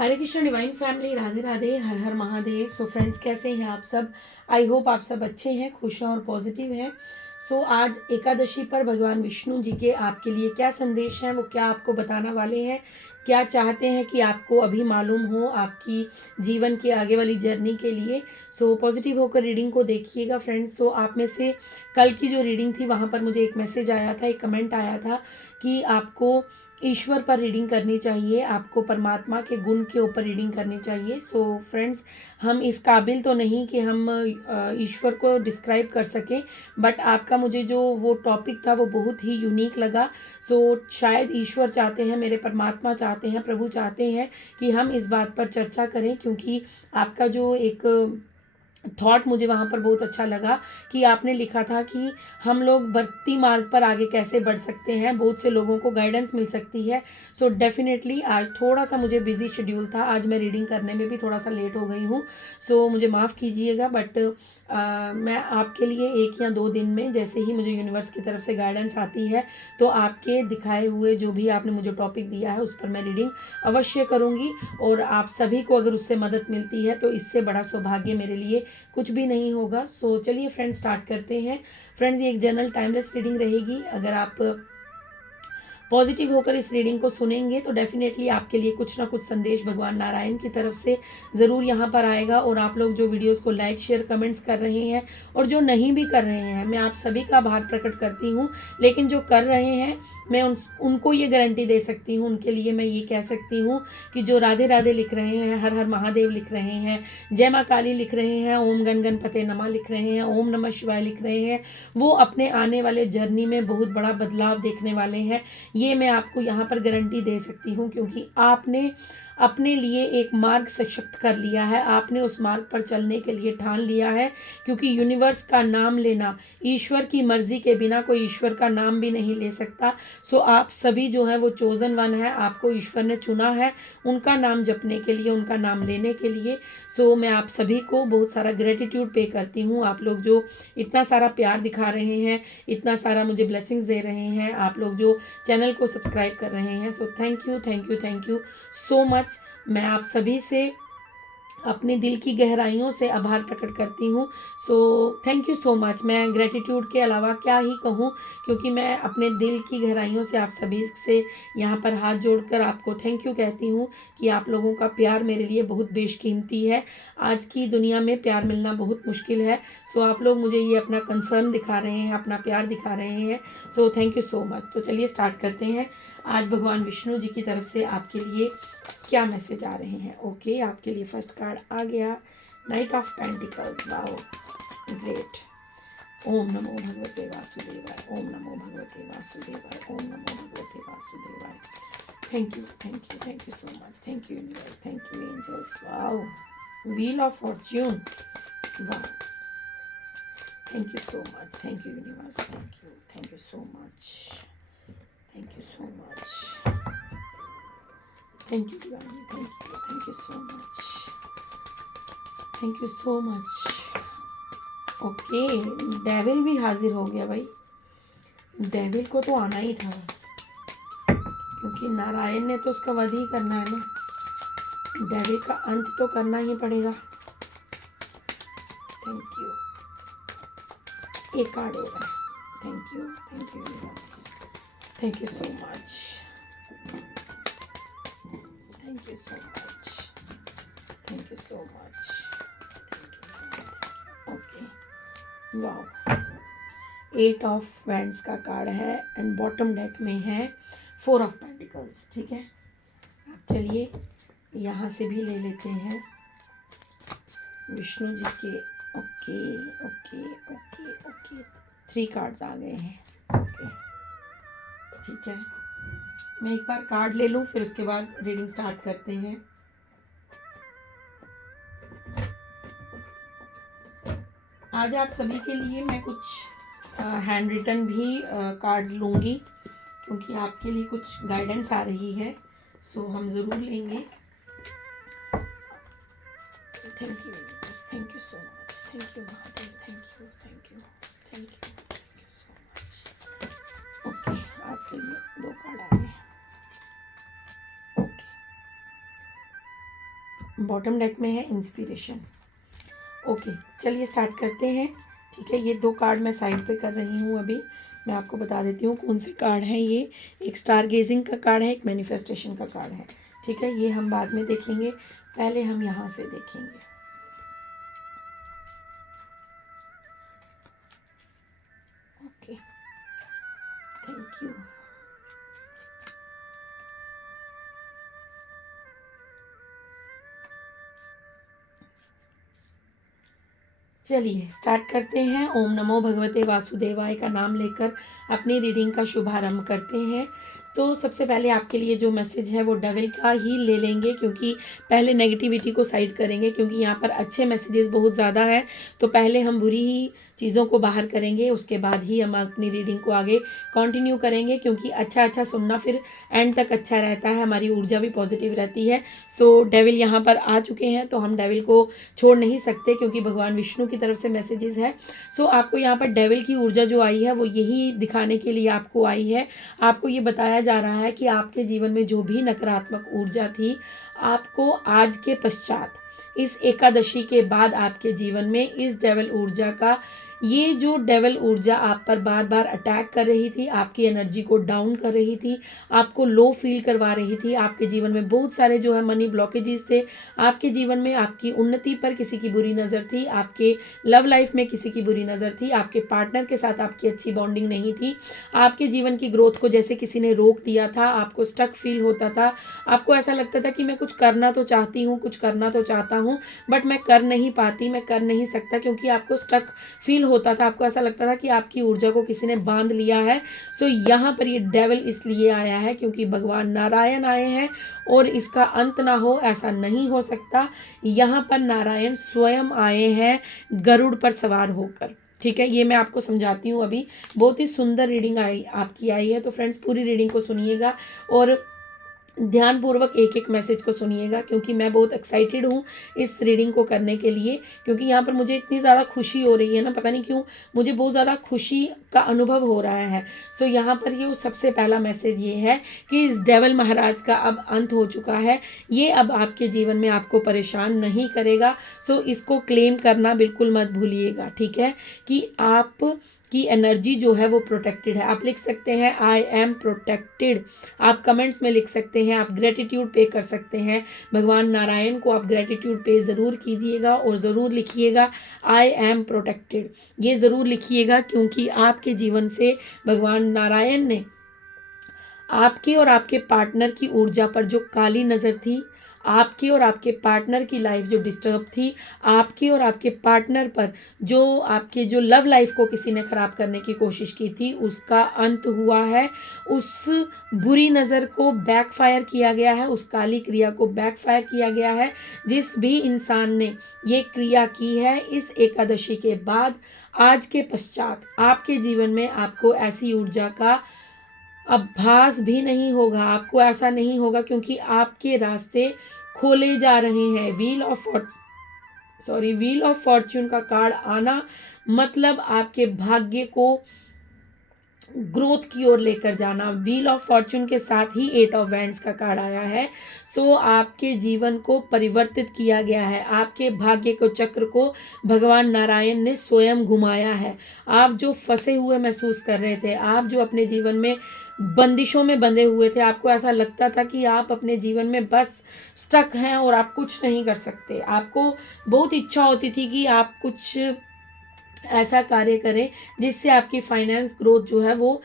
हरे Krishna divine family, Radhe Radhe, हर हर Mahadev. So friends, कैसे हैं आप सब? आई होप आप सब अच्छे हैं, खुश हैं और पॉजिटिव हैं। सो आज एकादशी पर भगवान विष्णु जी के आपके लिए क्या संदेश हैं, वो क्या आपको बताना वाले हैं, क्या चाहते हैं कि आपको अभी मालूम हो आपकी जीवन की आगे वाली जर्नी के लिए। सो पॉजिटिव होकर रीडिंग को देखिएगा फ्रेंड्स। सो आप में से कल की जो रीडिंग थी वहाँ पर मुझे एक मैसेज आया था, एक कमेंट आया था कि आपको ईश्वर पर रीडिंग करनी चाहिए, आपको परमात्मा के गुण के ऊपर रीडिंग करनी चाहिए। सो फ्रेंड्स, हम इस काबिल तो नहीं कि हम ईश्वर को डिस्क्राइब कर सकें, बट आपका मुझे जो वो टॉपिक था वो बहुत ही यूनिक लगा। सो शायद ईश्वर चाहते हैं, मेरे परमात्मा चाहते हैं, प्रभु चाहते हैं कि हम इस बात पर चर्चा करें, क्योंकि आपका जो एक थॉट मुझे वहाँ पर बहुत अच्छा लगा कि आपने लिखा था कि हम लोग भक्ति मार्ग पर आगे कैसे बढ़ सकते हैं, बहुत से लोगों को गाइडेंस मिल सकती है। सो डेफिनेटली आज थोड़ा सा मुझे बिजी शेड्यूल था, आज मैं रीडिंग करने में भी थोड़ा सा लेट हो गई हूँ। सो मुझे माफ़ कीजिएगा, बट मैं आपके लिए 1 या 2 दिन में जैसे ही मुझे यूनिवर्स की तरफ से गाइडेंस आती है तो आपके दिखाए हुए जो भी आपने मुझे टॉपिक दिया है उस पर मैं रीडिंग अवश्य करूँगी। और आप सभी को अगर उससे मदद मिलती है तो इससे बड़ा सौभाग्य मेरे लिए कुछ भी नहीं होगा। सो चलिए फ्रेंड्स, स्टार्ट करते हैं। फ्रेंड्स, ये एक जनरल टाइमलेस रीडिंग रहेगी। अगर आप पॉजिटिव होकर इस रीडिंग को सुनेंगे तो डेफिनेटली आपके लिए कुछ ना कुछ संदेश भगवान नारायण की तरफ से ज़रूर यहाँ पर आएगा। और आप लोग जो वीडियोस को लाइक शेयर कमेंट्स कर रहे हैं और जो नहीं भी कर रहे हैं, मैं आप सभी का आभार प्रकट करती हूँ। लेकिन जो कर रहे हैं, मैं उनको ये गारंटी दे सकती हूँ, उनके लिए मैं ये कह सकती हूँ कि जो राधे राधे लिख रहे हैं, हर हर महादेव लिख रहे हैं, जय माँ काली लिख रहे हैं, ओम गण गणपते नमः लिख रहे हैं, ओम नमः शिवाय लिख रहे हैं, वो अपने आने वाले जर्नी में बहुत बड़ा बदलाव देखने वाले हैं। ये मैं आपको यहाँ पर गारंटी दे सकती हूँ, क्योंकि आपने अपने लिए एक मार्ग सशक्त कर लिया है, आपने उस मार्ग पर चलने के लिए ठान लिया है। क्योंकि यूनिवर्स का नाम लेना, ईश्वर की मर्जी के बिना कोई ईश्वर का नाम भी नहीं ले सकता। सो आप सभी जो है वो चोजन वन है, आपको ईश्वर ने चुना है उनका नाम जपने के लिए, उनका नाम लेने के लिए। सो मैं आप सभी को बहुत सारा ग्रेटिट्यूड पे करती हूँ। आप लोग जो इतना सारा प्यार दिखा रहे हैं, इतना सारा मुझे ब्लेसिंग्स दे रहे हैं, आप लोग जो चैनल को सब्सक्राइब कर रहे हैं, सो thank you thank you thank you so much. मैं आप सभी से अपने दिल की गहराइयों से आभार प्रकट करती हूँ। सो थैंक यू सो मच। मैं ग्रेटिट्यूड के अलावा क्या ही कहूँ, क्योंकि मैं अपने दिल की गहराइयों से आप सभी से यहाँ पर हाथ जोड़कर आपको थैंक यू कहती हूँ कि आप लोगों का प्यार मेरे लिए बहुत बेशकीमती है। आज की दुनिया में प्यार मिलना बहुत मुश्किल है। सो आप लोग मुझे ये अपना कंसर्न दिखा रहे हैं, अपना प्यार दिखा रहे हैं। सो थैंक यू सो मच। तो चलिए स्टार्ट करते हैं। आज भगवान विष्णु जी की तरफ से आपके लिए क्या मैसेज आ रहे हैं। ओके, आपके लिए फर्स्ट कार्ड आ गया, knight of pentacles. Wow, great. ओम नमो भगवते वासुदेवाय, ओम नमो भगवते वासुदेवाय, ओम नमो भगवते वासुदेवाय। Thank you thank you thank you so much. Thank you universe, thank you angels. Wow, wheel of fortune. Wow, thank you so much. Thank you universe, thank you so much, thank you so much, thank you divine, thank you so much, thank you so much. Okay, devil भी हाजिर हो गया भाई। Devil को तो आना ही था, क्योंकि नारायण ने तो उसका वध ही करना है ना, डेविल का अंत तो करना ही पड़ेगा। Thank you. एक कार्ड हो रहा है। Thank you universe, thank you so much, thank you so much, thank you so much. Okay, wow, 8 of wands का कार्ड है एंड बॉटम डेक में है 4 ऑफ पेंटिकल्स। ठीक है, अब चलिए यहाँ से भी ले लेते हैं विष्णु जी के। Okay okay okay okay, 3 cards आ गए हैं। ओके, ठीक है, मैं एक बार कार्ड ले लूँ, फिर उसके बाद रीडिंग स्टार्ट करते हैं। आज आप सभी के लिए मैं कुछ हैंड रिटन भी कार्ड्स लूँगी, क्योंकि आपके लिए कुछ गाइडेंस आ रही है। सो हम ज़रूर लेंगे। Thank you so much, thank you Mahadev, thank you thank you thank you so much. Okay, आपके लिए 2 कार्ड आ गए। ओके, बॉटम डेक में है इंस्पिरेशन। ओके, चलिए स्टार्ट करते हैं। ठीक है, ये 2 कार्ड मैं साइड पे कर रही हूँ अभी। मैं आपको बता देती हूँ कौन से कार्ड हैं ये। एक स्टार गेजिंग का कार्ड है, एक मैनिफेस्टेशन का कार्ड है। ठीक है, ये हम बाद में देखेंगे, पहले हम यहाँ से देखेंगे। Okay, thank you. चलिए स्टार्ट करते हैं। ओम नमो भगवते वासुदेवाय का नाम लेकर अपनी रीडिंग का शुभारंभ करते हैं। तो सबसे पहले आपके लिए जो मैसेज है वो डेविल का ही ले लेंगे, क्योंकि पहले नेगेटिविटी को साइड करेंगे, क्योंकि यहाँ पर अच्छे मैसेजेस बहुत ज़्यादा है। तो पहले हम बुरी ही चीज़ों को बाहर करेंगे, उसके बाद ही हम अपनी रीडिंग को आगे कंटिन्यू करेंगे, क्योंकि अच्छा सुनना फिर एंड तक अच्छा रहता है, हमारी ऊर्जा भी पॉजिटिव रहती है। सो डेविल यहाँ पर आ चुके हैं, तो हम डेविल को छोड़ नहीं सकते, क्योंकि भगवान विष्णु की तरफ से मैसेजेस है। सो आपको यहाँ पर डेविल की ऊर्जा जो आई है वो यही दिखाने के लिए आपको आई है। आपको ये बताया जा रहा है कि आपके जीवन में जो भी नकारात्मक ऊर्जा थी, आपको आज के पश्चात इस एकादशी के बाद आपके जीवन में इस डेविल ऊर्जा का, ये जो डेविल ऊर्जा आप पर बार बार अटैक कर रही थी, आपकी एनर्जी को डाउन कर रही थी, आपको लो फील करवा रही थी, आपके जीवन में बहुत सारे जो है मनी ब्लॉकेजेस थे, आपके जीवन में आपकी उन्नति पर किसी की बुरी नज़र थी, आपके लव लाइफ में किसी की बुरी नज़र थी, आपके पार्टनर के साथ आपकी अच्छी बॉन्डिंग नहीं थी, आपके जीवन की ग्रोथ को जैसे किसी ने रोक दिया था, आपको स्टक फील होता था, आपको ऐसा लगता था कि मैं कुछ करना तो चाहती हूँ, कुछ करना तो चाहता हूँ, बट मैं कर नहीं पाती, मैं कर नहीं सकता, क्योंकि आपको स्टक फील होता था, आपको ऐसा लगता था कि आपकी ऊर्जा को किसी ने बांध लिया है। सो यहाँ पर ये डेविल इसलिए आया है क्योंकि भगवान नारायण आए हैं और इसका अंत ना हो, ऐसा नहीं हो सकता। यहाँ पर नारायण स्वयं आए हैं गरुड़ पर सवार होकर। ठीक है, ये मैं आपको समझाती हूँ अभी। बहुत ही सुंदर रीडिंग आपकी आई है, तो फ्रेंड्स पूरी रीडिंग को सुनिएगा और ध्यानपूर्वक एक एक मैसेज को सुनिएगा, क्योंकि मैं बहुत एक्साइटेड हूँ इस रीडिंग को करने के लिए, क्योंकि यहाँ पर मुझे इतनी ज़्यादा खुशी हो रही है ना, पता नहीं क्यों मुझे बहुत ज़्यादा खुशी का अनुभव हो रहा है। सो यहाँ पर ये सबसे पहला मैसेज ये है कि इस डेविल महाराज का अब अंत हो चुका है, ये अब आपके जीवन में आपको परेशान नहीं करेगा। सो इसको क्लेम करना बिल्कुल मत भूलिएगा, ठीक है, कि आप की एनर्जी जो है वो प्रोटेक्टेड है। आप लिख सकते हैं आई एम प्रोटेक्टेड, आप कमेंट्स में लिख सकते हैं, आप ग्रेटिट्यूड पे कर सकते हैं। भगवान नारायण को आप ग्रेटिट्यूड पे ज़रूर कीजिएगा और ज़रूर लिखिएगा आई एम प्रोटेक्टेड, ये ज़रूर लिखिएगा, क्योंकि आपके जीवन से भगवान नारायण ने आपके और आपके पार्टनर की ऊर्जा पर जो काली नज़र थी, आपके और आपके पार्टनर की लाइफ जो डिस्टर्ब थी, आपके और आपके पार्टनर पर जो आपके जो लव लाइफ को किसी ने ख़राब करने की कोशिश की थी, उसका अंत हुआ है। उस बुरी नज़र को बैकफायर किया गया है, उस काली क्रिया को बैकफायर किया गया है। जिस भी इंसान ने ये क्रिया की है, इस एकादशी के बाद आज के पश्चात आपके जीवन में आपको ऐसी ऊर्जा का अभ्यास भी नहीं होगा, आपको ऐसा नहीं होगा, क्योंकि आपके रास्ते खोले जा रहे हैं। व्हील ऑफ फॉर्च्यून का कार्ड आना मतलब आपके भाग्य को ग्रोथ की ओर लेकर जाना। व्हील ऑफ फॉर्च्यून के साथ ही 8 ऑफ वैंड्स का कार्ड आया है। सो आपके जीवन को परिवर्तित किया गया है, आपके भाग्य को चक्र को भगवान नारायण ने स्वयं घुमाया है। आप जो फंसे हुए महसूस कर रहे थे, आप जो अपने जीवन में बंदिशों में बंधे हुए थे, आपको ऐसा लगता था कि आप अपने जीवन में बस स्टक हैं और आप कुछ नहीं कर सकते, आपको बहुत इच्छा होती थी कि आप कुछ ऐसा कार्य करें जिससे आपकी फाइनेंस ग्रोथ जो है वो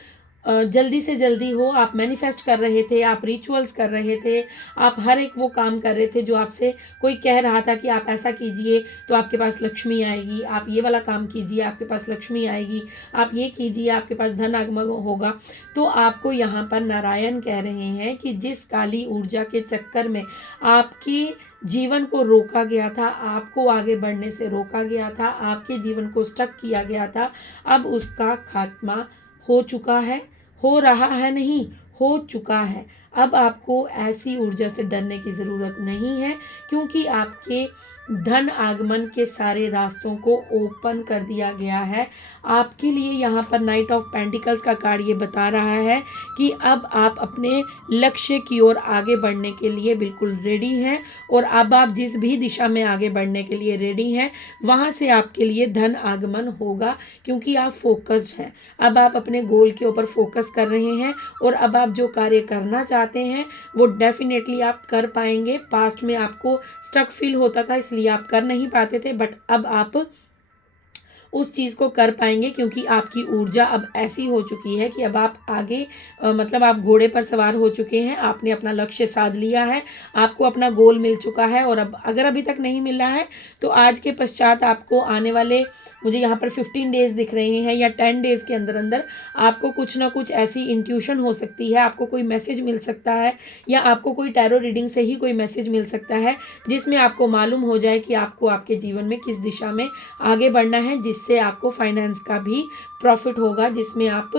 जल्दी से जल्दी हो। आप मैनिफेस्ट कर रहे थे, आप रिचुअल्स कर रहे थे, आप हर एक वो काम कर रहे थे जो आपसे कोई कह रहा था कि आप ऐसा कीजिए तो आपके पास लक्ष्मी आएगी, आप ये वाला काम कीजिए आपके पास लक्ष्मी आएगी, आप ये कीजिए आपके पास धन आगमन होगा। तो आपको यहाँ पर नारायण कह रहे हैं कि जिस काली ऊर्जा के चक्कर में आपकी जीवन को रोका गया था, आपको आगे बढ़ने से रोका गया था, आपके जीवन को स्टक किया गया था, अब उसका खात्मा हो चुका है, हो रहा है नहीं, हो चुका है। अब आपको ऐसी ऊर्जा से डरने की ज़रूरत नहीं है, क्योंकि आपके धन आगमन के सारे रास्तों को ओपन कर दिया गया है आपके लिए। यहाँ पर नाइट ऑफ पेंटिकल्स का कार्ड ये बता रहा है कि अब आप अपने लक्ष्य की ओर आगे बढ़ने के लिए बिल्कुल रेडी हैं, और अब आप जिस भी दिशा में आगे बढ़ने के लिए रेडी हैं वहाँ से आपके लिए धन आगमन होगा, क्योंकि आप फोकस्ड हैं। अब आप अपने गोल के ऊपर फोकस कर रहे हैं, और अब आप जो कार्य करना चाहते हैं वो डेफिनेटली आप कर पाएंगे। पास्ट में आपको स्टक फील होता था, इसलिए आप कर नहीं पाते थे, बट अब आप उस चीज़ को कर पाएंगे, क्योंकि आपकी ऊर्जा अब ऐसी हो चुकी है कि अब आप आगे मतलब आप घोड़े पर सवार हो चुके हैं। आपने अपना लक्ष्य साध लिया है, आपको अपना गोल मिल चुका है। और अब अगर अभी तक नहीं मिला है तो आज के पश्चात आपको आने वाले, मुझे यहाँ पर 15 डेज दिख रहे हैं या 10 डेज के अंदर अंदर आपको कुछ ना कुछ ऐसी इंट्यूशन हो सकती है, आपको कोई मैसेज मिल सकता है, या आपको कोई टैरो रीडिंग से ही कोई मैसेज मिल सकता है जिसमें आपको मालूम हो जाए कि आपको आपके जीवन में किस दिशा में आगे बढ़ना है, जिससे आपको फाइनेंस का भी प्रॉफिट होगा, जिसमें आप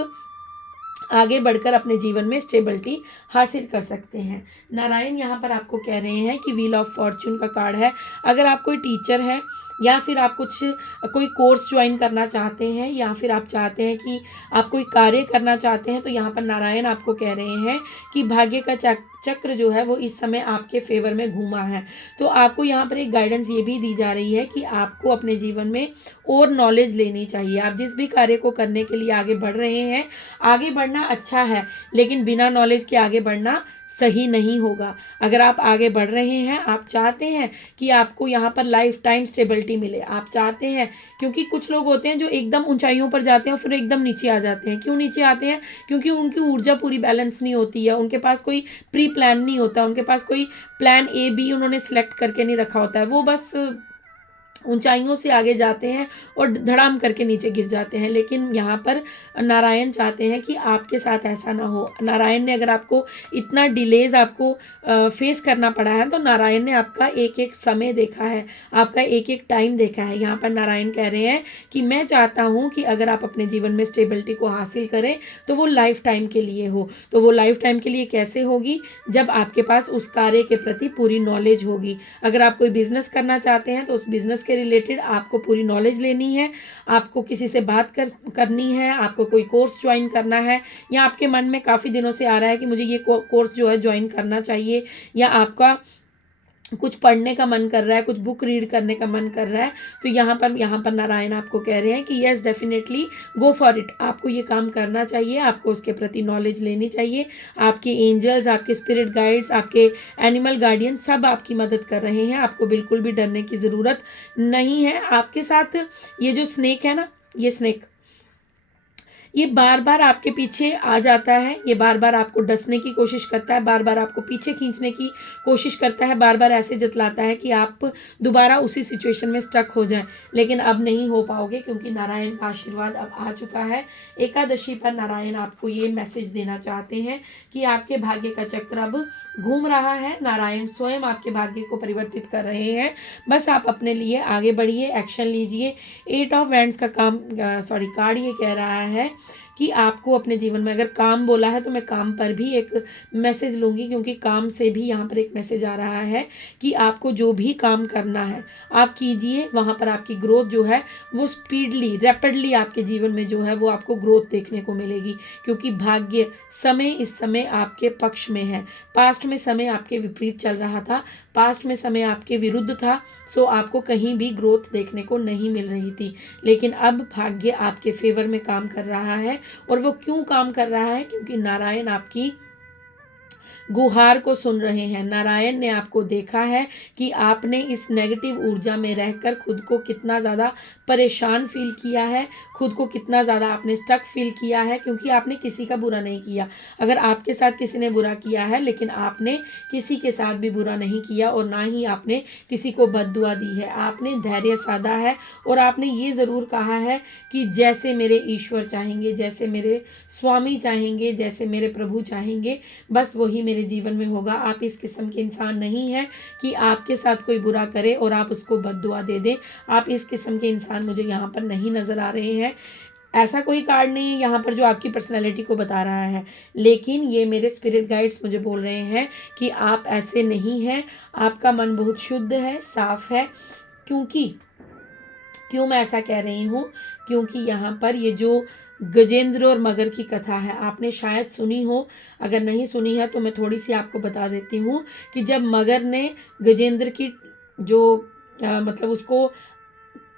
आगे बढ़कर अपने जीवन में स्टेबिलिटी हासिल कर सकते हैं। नारायण यहाँ पर आपको कह रहे हैं कि व्हील ऑफ फॉर्च्यून का कार्ड है। अगर आप कोई टीचर हैं, या फिर आप कोई कोर्स ज्वाइन करना चाहते हैं, या फिर आप चाहते हैं कि आप कोई कार्य करना चाहते हैं, तो यहाँ पर नारायण आपको कह रहे हैं कि भाग्य का चक्र जो है वो इस समय आपके फेवर में घूमा है। तो आपको यहाँ पर एक गाइडेंस ये भी दी जा रही है कि आपको अपने जीवन में और नॉलेज लेनी चाहिए। आप जिस भी कार्य को करने के लिए आगे बढ़ रहे हैं, आगे बढ़ना अच्छा है, लेकिन बिना नॉलेज के आगे बढ़ना सही नहीं होगा। अगर आप आगे बढ़ रहे हैं, आप चाहते हैं कि आपको यहाँ पर लाइफ टाइम स्टेबिलिटी मिले, आप चाहते हैं, क्योंकि कुछ लोग होते हैं जो एकदम ऊंचाइयों पर जाते हैं फिर एकदम नीचे आ जाते हैं। क्यों नीचे आते हैं? क्योंकि उनकी ऊर्जा पूरी बैलेंस नहीं होती है, उनके पास कोई प्री प्लान नहीं होता, उनके पास कोई प्लान ए बी उन्होंने सिलेक्ट करके नहीं रखा होता है। वो बस ऊंचाइयों से आगे जाते हैं और धड़ाम करके नीचे गिर जाते हैं। लेकिन यहाँ पर नारायण चाहते हैं कि आपके साथ ऐसा ना हो। नारायण ने अगर आपको इतना डिलेज आपको फेस करना पड़ा है, तो नारायण ने आपका एक एक समय देखा है, आपका एक एक टाइम देखा है। यहाँ पर नारायण कह रहे हैं कि मैं चाहता हूँ कि अगर आप अपने जीवन में स्टेबिलिटी को हासिल करें तो वो लाइफ टाइम के लिए हो। तो वो लाइफ टाइम के लिए कैसे होगी? जब आपके पास उस कार्य के प्रति पूरी नॉलेज होगी। अगर आप कोई बिजनेस करना चाहते हैं तो उस बिजनेस के रिलेटेड आपको पूरी नॉलेज लेनी है, आपको किसी से बात करनी है, आपको कोई कोर्स ज्वाइन करना है, या आपके मन में काफ़ी दिनों से आ रहा है कि मुझे ये कोर्स जो है ज्वाइन करना चाहिए, या आपका कुछ पढ़ने का मन कर रहा है, कुछ बुक रीड करने का मन कर रहा है, तो यहाँ पर नारायण आपको कह रहे हैं कि yes definitely go for it. आपको ये काम करना चाहिए, आपको उसके प्रति नॉलेज लेनी चाहिए। आपके एंजल्स, आपके स्पिरिट गाइड्स, आपके एनिमल गार्डियन सब आपकी मदद कर रहे हैं। आपको बिल्कुल भी डरने की ज़रूरत नहीं है। आपके साथ ये जो स्नेक है ना, ये स्नेक ये बार बार आपके पीछे आ जाता है, ये बार बार आपको डसने की कोशिश करता है, बार बार आपको पीछे खींचने की कोशिश करता है, बार बार ऐसे जतलाता है कि आप दोबारा उसी सिचुएशन में स्टक हो जाएं। लेकिन अब नहीं हो पाओगे, क्योंकि नारायण का आशीर्वाद अब आ चुका है। एकादशी पर नारायण आपको ये मैसेज देना चाहते हैं कि आपके भाग्य का चक्र अब घूम रहा है। नारायण स्वयं आपके भाग्य को परिवर्तित कर रहे हैं। बस आप अपने लिए आगे बढ़िए, एक्शन लीजिए। 8 ऑफ वैंड्स का कार्ड ये कह रहा है कि आपको अपने जीवन में, अगर काम बोला है तो मैं काम पर भी एक मैसेज लूँगी, क्योंकि काम से भी यहाँ पर एक मैसेज आ रहा है कि आपको जो भी काम करना है आप कीजिए। वहाँ पर आपकी ग्रोथ जो है वो स्पीडली, रैपिडली आपके जीवन में जो है वो आपको ग्रोथ देखने को मिलेगी, क्योंकि भाग्य समय इस समय आपके पक्ष में है। पास्ट में समय आपके विपरीत चल रहा था, पास्ट में समय आपके विरुद्ध था, सो आपको कहीं भी ग्रोथ देखने को नहीं मिल रही थी। लेकिन अब भाग्य आपके फेवर में काम कर रहा है। और वो क्यों काम कर रहा है? क्योंकि नारायण आपकी गुहार को सुन रहे हैं। नारायण ने आपको देखा है कि आपने इस नेगेटिव ऊर्जा में रहकर खुद को कितना ज़्यादा परेशान फील किया है, खुद को कितना ज़्यादा आपने स्टक फील किया है, क्योंकि आपने किसी का बुरा नहीं किया। अगर आपके साथ किसी ने बुरा किया है, लेकिन आपने किसी के साथ भी बुरा नहीं किया, और ना ही आपने किसी को बद्दुआ दी है। आपने धैर्य साधा है, और आपने ये ज़रूर कहा है कि जैसे मेरे ईश्वर चाहेंगे, जैसे मेरे स्वामी चाहेंगे, जैसे मेरे प्रभु चाहेंगे, बस वही मेरे जीवन में होगा। आप इस किस्म के इंसान नहीं हैं कि आपके साथ कोई बुरा करे और आप उसको बद्दुआ दे दें। आप इस किस्म के इंसान मुझे यहाँ पर नहीं नज़र आ रहे हैं। ऐसा कोई कार्ड नहीं है यहाँ पर जो आपकी पर्सनैलिटी को बता रहा है, लेकिन ये मेरे स्पिरिट गाइड्स मुझे बोल रहे हैं कि आप ऐसे नहीं हैं। आपका मन बहुत शुद्ध है, साफ है। क्यों मैं ऐसा कह रही हूँ? क्योंकि यहाँ पर ये जो गजेंद्र और मगर की कथा है, आपने शायद सुनी हो। अगर नहीं सुनी है तो मैं थोड़ी सी आपको बता देती हूँ कि जब मगर ने गजेंद्र की जो मतलब उसको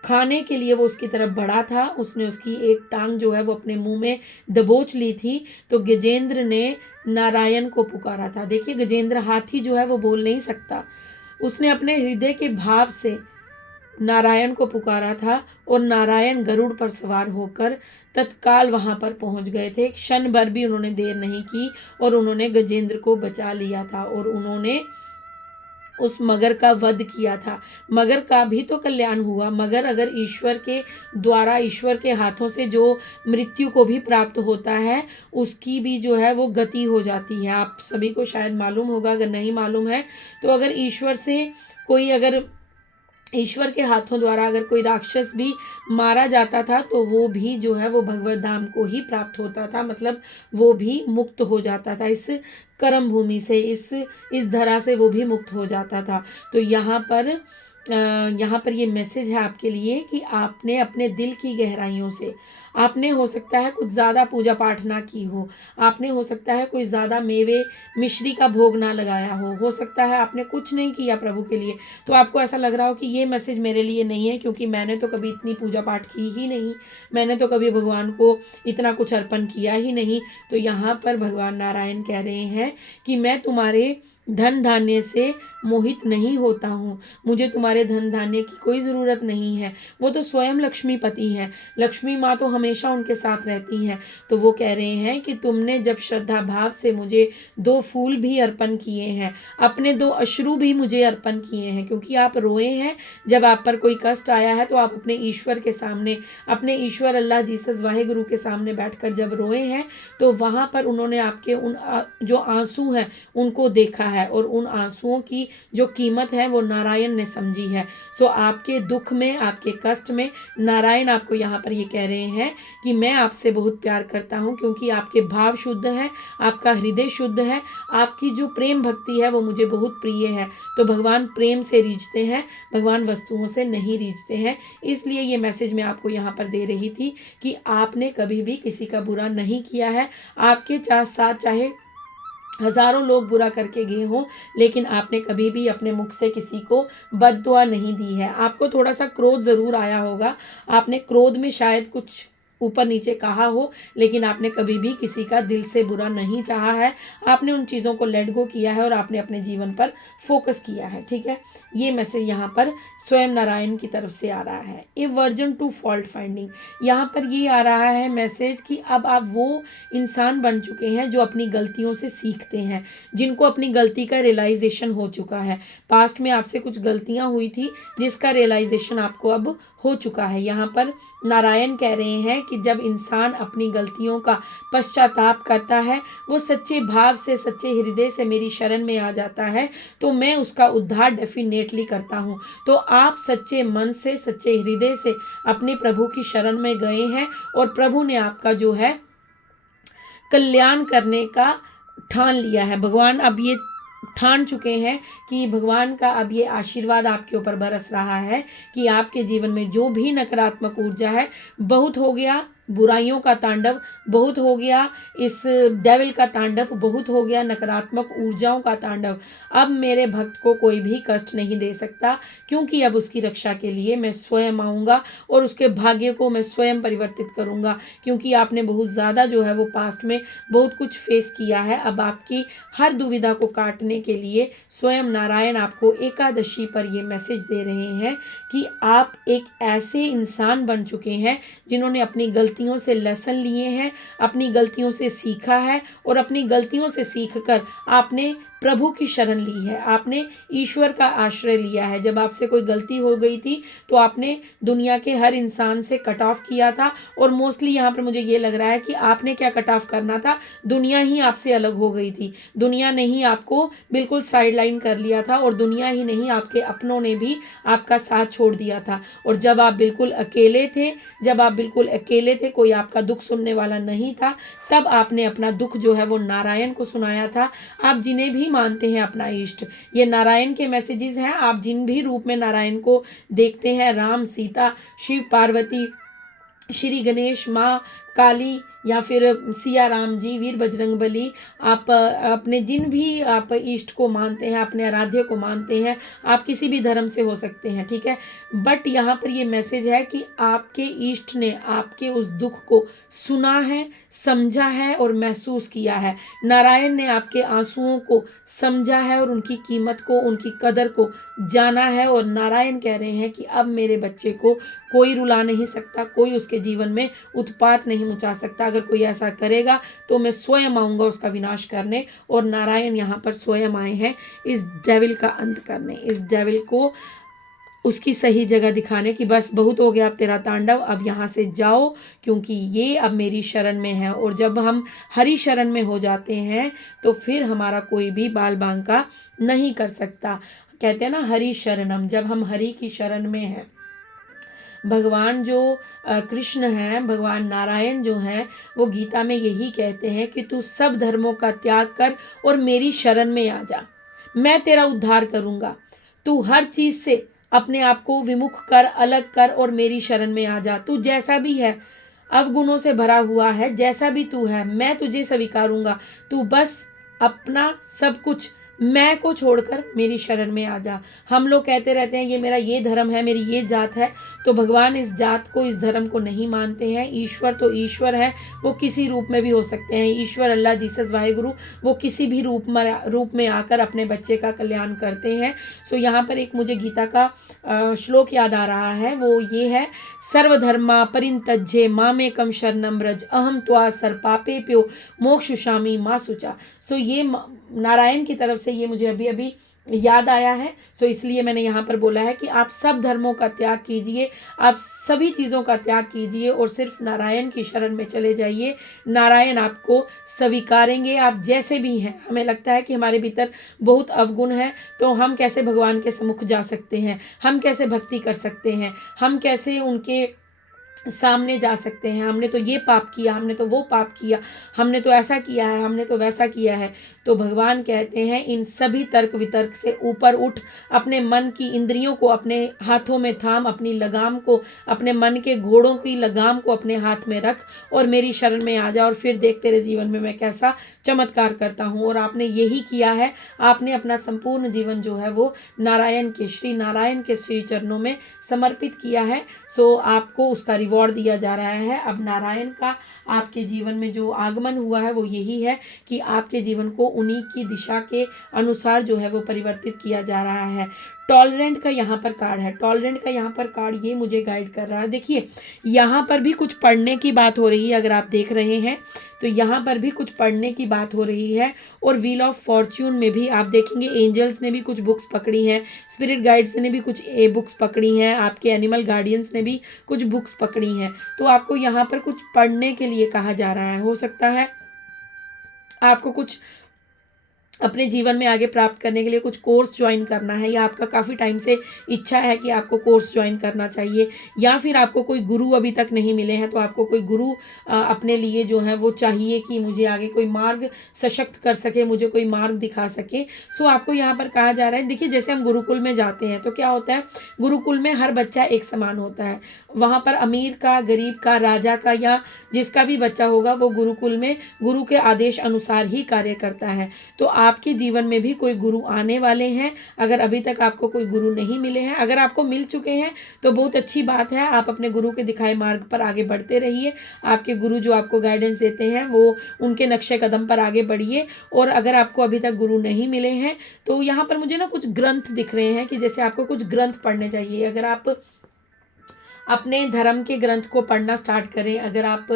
खाने के लिए वो उसकी तरफ बढ़ा था, उसने उसकी एक टांग जो है वो अपने मुंह में दबोच ली थी, तो गजेंद्र ने नारायण को पुकारा था। देखिए, गजेंद्र हाथी जो है वो बोल नहीं सकता, उसने अपने हृदय के भाव से नारायण को पुकारा था और नारायण गरुड़ पर सवार होकर तत्काल वहां पर पहुंच गए थे। क्षण भर भी उन्होंने देर नहीं की और उन्होंने गजेंद्र को बचा लिया था और उन्होंने उस मगर का वध किया था। मगर का भी तो कल्याण हुआ। मगर अगर ईश्वर के द्वारा, ईश्वर के हाथों से जो मृत्यु को भी प्राप्त होता है, उसकी भी जो है वो गति हो जाती है। आप सभी को शायद मालूम होगा, अगर नहीं मालूम है तो अगर ईश्वर से कोई, अगर ईश्वर के हाथों द्वारा अगर कोई राक्षस भी मारा जाता था तो वो भी जो है वो भगवत धाम को ही प्राप्त होता था, मतलब वो भी मुक्त हो जाता था, इस कर्म भूमि से, इस धरा से वो भी मुक्त हो जाता था। तो यहाँ पर ये मैसेज है आपके लिए कि आपने अपने दिल की गहराइयों से, आपने हो सकता है कुछ ज़्यादा पूजा पाठ ना की आपने हो सकता है कोई ज़्यादा मेवे मिश्री का भोग ना लगाया हो सकता है आपने कुछ नहीं किया प्रभु के लिए, तो आपको ऐसा लग रहा हो कि ये मैसेज मेरे लिए नहीं है, क्योंकि मैंने तो कभी इतनी पूजा पाठ की ही नहीं, मैंने तो कभी भगवान को इतना कुछ अर्पण किया ही नहीं। तो यहाँ पर भगवान नारायण कह रहे हैं कि मैं तुम्हारे धन धान्य से मोहित नहीं होता हूँ, मुझे तुम्हारे धन धान्य की कोई ज़रूरत नहीं है। वो तो स्वयं लक्ष्मीपति हैं, लक्ष्मी माँ तो हमेशा उनके साथ रहती हैं। तो वो कह रहे हैं कि तुमने जब श्रद्धा भाव से मुझे 2 फूल भी अर्पण किए हैं, अपने 2 अश्रु भी मुझे अर्पण किए हैं, क्योंकि आप रोए हैं जब आप पर कोई कष्ट आया है, तो आप अपने ईश्वर के सामने, अपने ईश्वर अल्लाह जीसस वाहेगुरु के सामने बैठकर जब रोए हैं, तो वहाँ पर उन्होंने आपके उन जो आंसू हैं उनको देखा है, और उन आंसुओं की जो कीमत है वो नारायण ने समझी है। सो आपके दुख में, आपके कष्ट में नारायण आपको यहाँ पर ये कह रहे हैं कि मैं आपसे बहुत प्यार करता हूँ, क्योंकि आपके भाव शुद्ध हैं, आपका हृदय शुद्ध है, आपकी जो प्रेम भक्ति है वो मुझे बहुत प्रिय है। तो भगवान प्रेम से रीझते हैं, भगवान वस्तुओं से नहीं रीझते हैं। इसलिए ये मैसेज मैं आपको यहाँ पर दे रही थी कि आपने कभी भी किसी का बुरा नहीं किया है। आपके साथ चाहे हजारों लोग बुरा करके गए हों, लेकिन आपने कभी भी अपने मुख से किसी को बद्दुआ नहीं दी है। आपको थोड़ा सा क्रोध ज़रूर आया होगा, आपने क्रोध में शायद कुछ ऊपर नीचे कहा हो, लेकिन आपने कभी भी किसी का दिल से बुरा नहीं चाहा है। आपने उन चीज़ों को लेट गो किया है और आपने अपने जीवन पर फोकस किया है। ठीक है, ये मैसेज यहाँ पर स्वयं नारायण की तरफ से आ रहा है। ए वर्जन टू फॉल्ट फाइंडिंग, यहाँ पर ये आ रहा है मैसेज कि अब आप वो इंसान बन चुके हैं जो अपनी गलतियों से सीखते हैं, जिनको अपनी गलती का रियलाइजेशन हो चुका है। पास्ट में आपसे कुछ गलतियां हुई थी जिसका रियलाइजेशन आपको अब हो चुका है। यहाँ पर नारायण कह रहे हैं कि जब इंसान अपनी गलतियों का पश्चाताप करता है, वो सच्चे भाव से, सच्चे हृदय से मेरी शरण में आ जाता है, तो मैं उसका उद्धार डेफिनेटली करता हूँ। तो आप सच्चे मन से, सच्चे हृदय से अपने प्रभु की शरण में गए हैं और प्रभु ने आपका जो है कल्याण करने का ठान लिया है। भगवान अब ये ठान चुके हैं कि भगवान का अब ये आशीर्वाद आपके ऊपर बरस रहा है कि आपके जीवन में जो भी नकारात्मक ऊर्जा है, बहुत हो गया, बुराइयों का तांडव बहुत हो गया, इस डेविल का तांडव बहुत हो गया, नकारात्मक ऊर्जाओं का तांडव। अब मेरे भक्त को कोई भी कष्ट नहीं दे सकता, क्योंकि अब उसकी रक्षा के लिए मैं स्वयं आऊँगा और उसके भाग्य को मैं स्वयं परिवर्तित करूँगा। क्योंकि आपने बहुत ज़्यादा जो है वो पास्ट में बहुत कुछ फेस किया है। अब आपकी हर दुविधा को काटने के लिए स्वयं नारायण आपको एकादशी पर ये मैसेज दे रहे हैं कि आप एक ऐसे इंसान बन चुके हैं जिन्होंने अपनी गलतियों से लेसन लिए हैं, अपनी गलतियों से सीखा है और अपनी गलतियों से सीखकर आपने प्रभु की शरण ली है, आपने ईश्वर का आश्रय लिया है। जब आपसे कोई गलती हो गई थी तो आपने दुनिया के हर इंसान से कट ऑफ किया था, और मोस्टली यहाँ पर मुझे ये लग रहा है कि आपने क्या कट ऑफ करना था, दुनिया ही आपसे अलग हो गई थी। दुनिया ने ही आपको बिल्कुल साइडलाइन कर लिया था, और दुनिया ही नहीं, आपके अपनों ने भी आपका साथ छोड़ दिया था। और जब आप बिल्कुल अकेले थे, कोई आपका दुख सुनने वाला नहीं था, तब आपने अपना दुख जो है वो नारायण को सुनाया था। आप जिन्हें भी मानते हैं अपना इष्ट, ये नारायण के मैसेजेस हैं। आप जिन भी रूप में नारायण को देखते हैं, राम, सीता, शिव, पार्वती, श्री गणेश, माँ काली, या फिर सिया राम जी, वीर बजरंगबली, आप अपने जिन भी आप इष्ट को मानते हैं, अपने आराध्य को मानते हैं, आप किसी भी धर्म से हो सकते हैं, ठीक है। बट यहाँ पर ये मैसेज है कि आपके इष्ट ने आपके उस दुख को सुना है, समझा है और महसूस किया है। नारायण ने आपके आंसुओं को समझा है और उनकी कीमत को, उनकी कदर को जाना है। और नारायण कह रहे हैं कि अब मेरे बच्चे को कोई रुला नहीं सकता, कोई उसके जीवन में उत्पात नहीं मचा सकता। अगर कोई ऐसा करेगा तो मैं स्वयं आऊंगा उसका विनाश करने। और नारायण यहाँ पर स्वयं आए हैं इस डेविल का अंत करने, इस डेविल को उसकी सही जगह दिखाने की, बस बहुत हो गया अब तेरा तांडव, अब यहाँ से जाओ, क्योंकि ये अब मेरी शरण में है। और जब हम हरि शरण में हो जाते हैं तो फिर हमारा कोई भी बाल बांका नहीं कर सकता। कहते हैं ना, हरि शरणम, जब हम हरि की शरण में हैं। भगवान जो कृष्ण हैं, भगवान नारायण जो हैं, वो गीता में यही कहते हैं कि तू सब धर्मों का त्याग कर और मेरी शरण में आ जा, मैं तेरा उद्धार करूंगा। तू हर चीज से अपने आप को विमुख कर, अलग कर और मेरी शरण में आ जा। तू जैसा भी है, अवगुणों से भरा हुआ है, जैसा भी तू है, मैं तुझे स्वीकारूंगा। तू बस अपना सब कुछ मैं को छोड़कर मेरी शरण में आ जा। हम लोग कहते रहते हैं ये मेरा ये धर्म है, मेरी ये जात है, तो भगवान इस जात को, इस धर्म को नहीं मानते हैं। ईश्वर तो ईश्वर है, वो किसी रूप में भी हो सकते हैं। ईश्वर, अल्लाह, जीसस, वाहिगुरु, वो किसी भी रूप में आकर अपने बच्चे का कल्याण करते हैं। सो यहाँ पर एक मुझे गीता का श्लोक याद आ रहा है, वो ये है, सर्वधर्मा परिंतज्ये मामेकम शरणम व्रज अहम त्वा सर्वपापेभ्यो मोक्षयिष्यामि मा शुचा। सो ये नारायण की तरफ से ये मुझे अभी अभी याद आया है। सो इसलिए मैंने यहाँ पर बोला है कि आप सब धर्मों का त्याग कीजिए, आप सभी चीज़ों का त्याग कीजिए और सिर्फ नारायण की शरण में चले जाइए। नारायण आपको स्वीकारेंगे, आप जैसे भी हैं। हमें लगता है कि हमारे भीतर बहुत अवगुण है, तो हम कैसे भगवान के सम्मुख जा सकते हैं, हम कैसे भक्ति कर सकते हैं, हम कैसे उनके सामने जा सकते हैं। हमने तो ये पाप किया, हमने तो वो पाप किया, हमने तो ऐसा किया है, हमने तो वैसा किया है। तो भगवान कहते हैं इन सभी तर्क वितर्क से ऊपर उठ, अपने मन की इंद्रियों को अपने हाथों में थाम, अपनी लगाम को, अपने मन के घोड़ों की लगाम को अपने हाथ में रख और मेरी शरण में आ जा, और फिर देख तेरे जीवन में मैं कैसा चमत्कार करता हूँ। और आपने यही किया है, आपने अपना संपूर्ण जीवन जो है वो नारायण के, श्री नारायण के श्री चरणों में समर्पित किया है। सो आपको उसका रिवॉर्ड दिया जा रहा है। अब नारायण का आपके जीवन में जो आगमन हुआ है वो यही है कि आपके जीवन को उन्हीं की दिशा के अनुसार जो है वो परिवर्तित किया जा रहा है। टॉलरेंट का यहाँ पर कार्ड है, टॉलरेंट का यहाँ पर कार्ड ये मुझे गाइड कर रहा है। देखिए यहाँ पर भी कुछ पढ़ने की बात हो रही है, अगर आप देख रहे हैं तो यहाँ पर भी कुछ पढ़ने की बात हो रही है। और व्हील ऑफ फॉर्च्यून में भी आप देखेंगे एंजल्स ने भी कुछ बुक्स पकड़ी हैं, स्पिरिट गाइड्स ने भी कुछ बुक्स पकड़ी हैं, आपके एनिमल गार्डियंस ने भी कुछ बुक्स पकड़ी हैं। तो आपको यहाँ पर कुछ पढ़ने के लिए कहा जा रहा है। हो सकता है आपको कुछ अपने जीवन में आगे प्राप्त करने के लिए कुछ कोर्स ज्वाइन करना है, या आपका काफ़ी टाइम से इच्छा है कि आपको कोर्स ज्वाइन करना चाहिए, या फिर आपको कोई गुरु अभी तक नहीं मिले हैं तो आपको कोई गुरु अपने लिए जो है वो चाहिए कि मुझे आगे कोई मार्ग सशक्त कर सके, मुझे कोई मार्ग दिखा सके। सो आपको यहाँ पर कहा जा रहा है, देखिए जैसे हम गुरुकुल में जाते हैं तो क्या होता है, गुरुकुल में हर बच्चा एक समान होता है। वहाँ पर अमीर का, गरीब का, राजा का, या जिसका भी बच्चा होगा वो गुरुकुल में गुरु के आदेश अनुसार ही कार्य करता है। तो आपके जीवन में भी कोई गुरु आने वाले हैं। अगर अभी तक आपको कोई गुरु नहीं मिले हैं, अगर आपको मिल चुके हैं तो बहुत अच्छी बात है, आप अपने गुरु के दिखाए मार्ग पर आगे बढ़ते रहिए। आपके गुरु जो आपको गाइडेंस देते हैं वो उनके नक्शे कदम पर आगे बढ़िए। और अगर आपको अभी तक गुरु नहीं मिले हैं तो यहाँ पर मुझे ना कुछ ग्रंथ दिख रहे हैं कि जैसे आपको कुछ ग्रंथ पढ़ने चाहिए। अगर अपने धर्म के ग्रंथ को पढ़ना स्टार्ट करें। अगर आप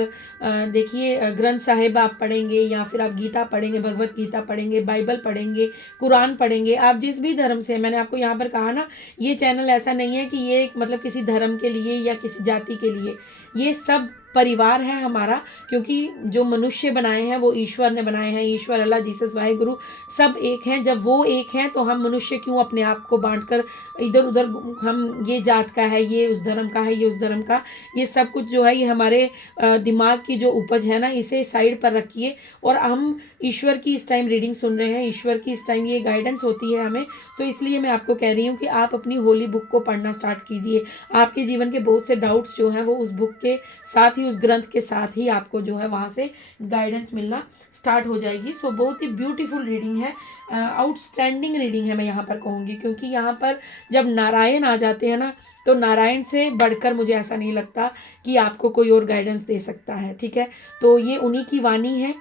देखिए ग्रंथ साहिब आप पढ़ेंगे या फिर आप गीता पढ़ेंगे, भगवत गीता पढ़ेंगे, बाइबल पढ़ेंगे, कुरान पढ़ेंगे, आप जिस भी धर्म से, मैंने आपको यहाँ पर कहा ना, ये चैनल ऐसा नहीं है कि ये मतलब किसी धर्म के लिए या किसी जाति के लिए, ये सब परिवार है हमारा, क्योंकि जो मनुष्य बनाए हैं वो ईश्वर ने बनाए हैं। ईश्वर, अल्लाह, जीसस, वाहिगुरु सब एक हैं। जब वो एक हैं तो हम मनुष्य क्यों अपने आप को बांटकर इधर उधर, हम ये जात का है, ये उस धर्म का है, ये उस धर्म का, ये सब कुछ जो है ये हमारे दिमाग की जो उपज है ना, इसे साइड पर रखिए और हम ईश्वर की इस टाइम रीडिंग सुन रहे हैं, ईश्वर की इस टाइम ये गाइडेंस होती है हमें। सो इसलिए मैं आपको कह रही हूँ कि आप अपनी होली बुक को पढ़ना स्टार्ट कीजिए। आपके जीवन के बहुत से डाउट्स जो हैं वो उस बुक के साथ ही, उस ग्रंथ के साथ ही आपको जो है वहाँ से गाइडेंस मिलना स्टार्ट हो जाएगी। सो बहुत ही ब्यूटीफुल रीडिंग है, आउटस्टैंडिंग रीडिंग है मैं यहाँ पर कहूँगी, क्योंकि यहाँ पर जब नारायण आ जाते हैं ना, तो नारायण से बढ़कर मुझे ऐसा नहीं लगता कि आपको कोई और गाइडेंस दे सकता है। ठीक है, तो ये उन्हीं की वाणी है,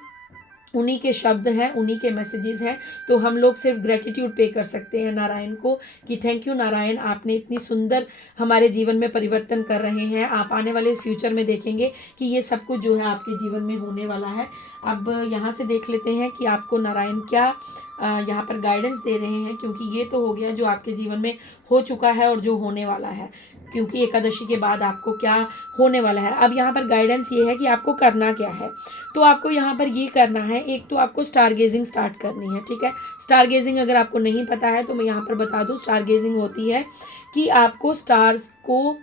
उन्हीं के शब्द हैं, उन्हीं के मैसेजेस हैं। तो हम लोग सिर्फ ग्रेटिट्यूड पे कर सकते हैं नारायण को कि थैंक यू नारायण, आपने इतनी सुंदर हमारे जीवन में परिवर्तन कर रहे हैं। आप आने वाले फ्यूचर में देखेंगे कि ये सब कुछ जो है आपके जीवन में होने वाला है। अब यहाँ से देख लेते हैं कि आपको नारायण क्या यहाँ पर गाइडेंस दे रहे हैं, क्योंकि ये तो हो गया जो आपके जीवन में हो चुका है और जो होने वाला है, क्योंकि एकादशी के बाद आपको क्या होने वाला है। अब यहाँ पर गाइडेंस ये है कि आपको करना क्या है। तो आपको यहाँ पर ये करना है, एक तो आपको स्टार गेजिंग स्टार्ट करनी है। ठीक है, स्टार गेजिंग अगर आपको नहीं पता है तो मैं यहाँ पर बता दूँ, स्टार गेजिंग होती है कि आपको स्टार्स को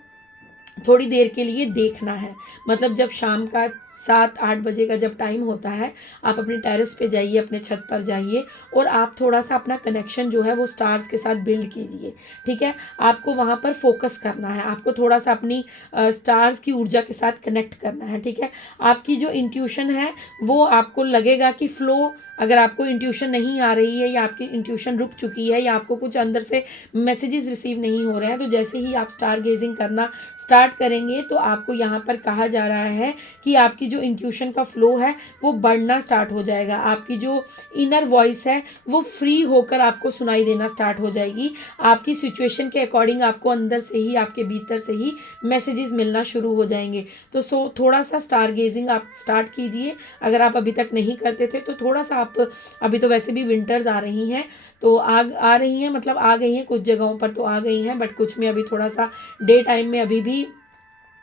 थोड़ी देर के लिए देखना है। मतलब जब शाम का 7-8 बजे का जब टाइम होता है, आप अपने टेरेस पे जाइए, अपने छत पर जाइए और आप थोड़ा सा अपना कनेक्शन जो है वो स्टार्स के साथ बिल्ड कीजिए। ठीक है, आपको वहाँ पर फोकस करना है, आपको थोड़ा सा अपनी स्टार्स की ऊर्जा के साथ कनेक्ट करना है। ठीक है, आपकी जो इंट्यूशन है वो आपको लगेगा कि फ्लो, अगर आपको इंट्यूशन नहीं आ रही है या आपकी इंट्यूशन रुक चुकी है या आपको कुछ अंदर से मैसेजेस रिसीव नहीं हो रहे हैं, तो जैसे ही आप स्टार गेजिंग करना स्टार्ट करेंगे तो आपको यहाँ पर कहा जा रहा है कि आपकी जो इंट्यूशन का फ्लो है वो बढ़ना स्टार्ट हो जाएगा। आपकी जो इनर वॉइस है वो फ्री होकर आपको सुनाई देना स्टार्ट हो जाएगी। आपकी सिचुएशन के अकॉर्डिंग आपको अंदर से ही, आपके भीतर से ही मैसेजेस मिलना शुरू हो जाएंगे। तो थोड़ा सा स्टार गेजिंग आप स्टार्ट कीजिए। अगर आप अभी तक नहीं करते थे तो थोड़ा सा आप, अभी तो वैसे भी विंटर्स आ रही हैं तो आग आ रही हैं, मतलब आ गई हैं, कुछ जगहों पर तो आ गई हैं, बट कुछ में अभी थोड़ा सा डे टाइम में अभी भी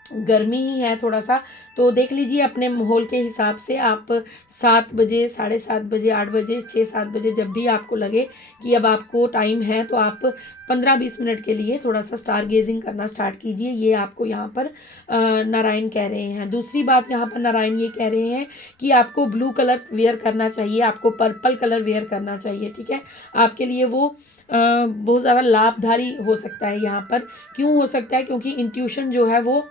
गर्मी ही है थोड़ा सा। तो देख लीजिए अपने माहौल के हिसाब से आप 7 बजे, 7:30 बजे, 8 बजे, 6-7 बजे जब भी आपको लगे कि अब आपको टाइम है तो आप 15-20 मिनट के लिए थोड़ा सा स्टार गेजिंग करना स्टार्ट कीजिए। ये आपको यहाँ पर नारायण कह रहे हैं। दूसरी बात यहाँ पर नारायण ये कह रहे हैं कि आपको ब्लू कलर वेयर करना चाहिए, आपको पर्पल कलर वेयर करना चाहिए। ठीक है, आपके लिए वो बहुत ज़्यादा लाभकारी हो सकता है। यहाँ पर क्यों हो सकता है, क्योंकि इंट्यूशन जो है वो